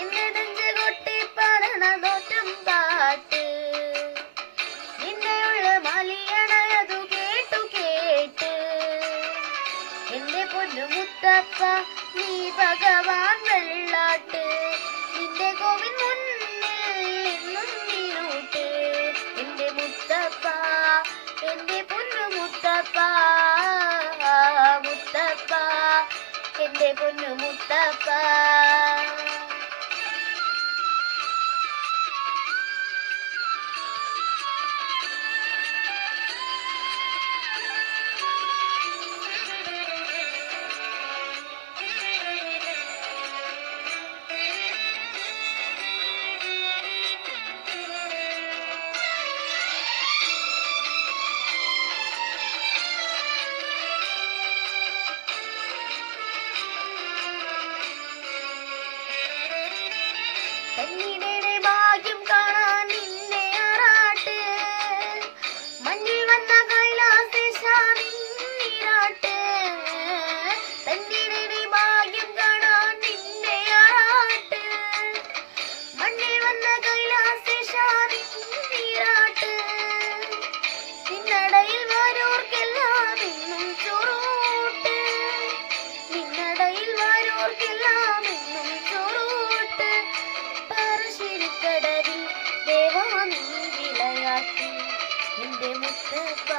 എന്റെ നെഞ്ച് കൊട്ടി പാടണ നോറ്റം പാട്ട് നിന്നെയുള്ള മലിയണതു കേട്ടു കേട്ട് എന്റെ പൊന്നു മുത്തപ്പ നീ ഭഗവാൻ വെള്ളാട്ട് നിന്റെ കോവിൻ മുന്നിൽ എന്നും നീനൂട്ട് എന്റെ മുത്തപ്പ എന്റെ പൊന്നു മുത്തപ്പ മുത്തപ്പ എന്റെ പൊന്നു മുത്തപ്പ കന്നിയുടെ ഭാഗ്യം കാണാൻ നിന്നെ ആറാട്ട് മഞ്ഞിൽ വന്ന കൈലാസേശ നീരാട്ട് കന്നിയുടെ ഭാഗ്യം കാണാൻ നിന്നെ ആറാട്ട് മഞ്ഞിൽ വന്ന കൈലാസേശ നീരാട്ട് നിന്നടയിൽ വരോർക്കെല്ലാം എന്നും ചോറൂട്ട് നിന്നടയിൽ വരോർക്കെല്ലാം എന്നും ചോറൂട്ട് പറശ്ശിനിക്കടവിൽ ദേവാ നീ വിളയാട്ടി എന്റെ മുത്തപ്പ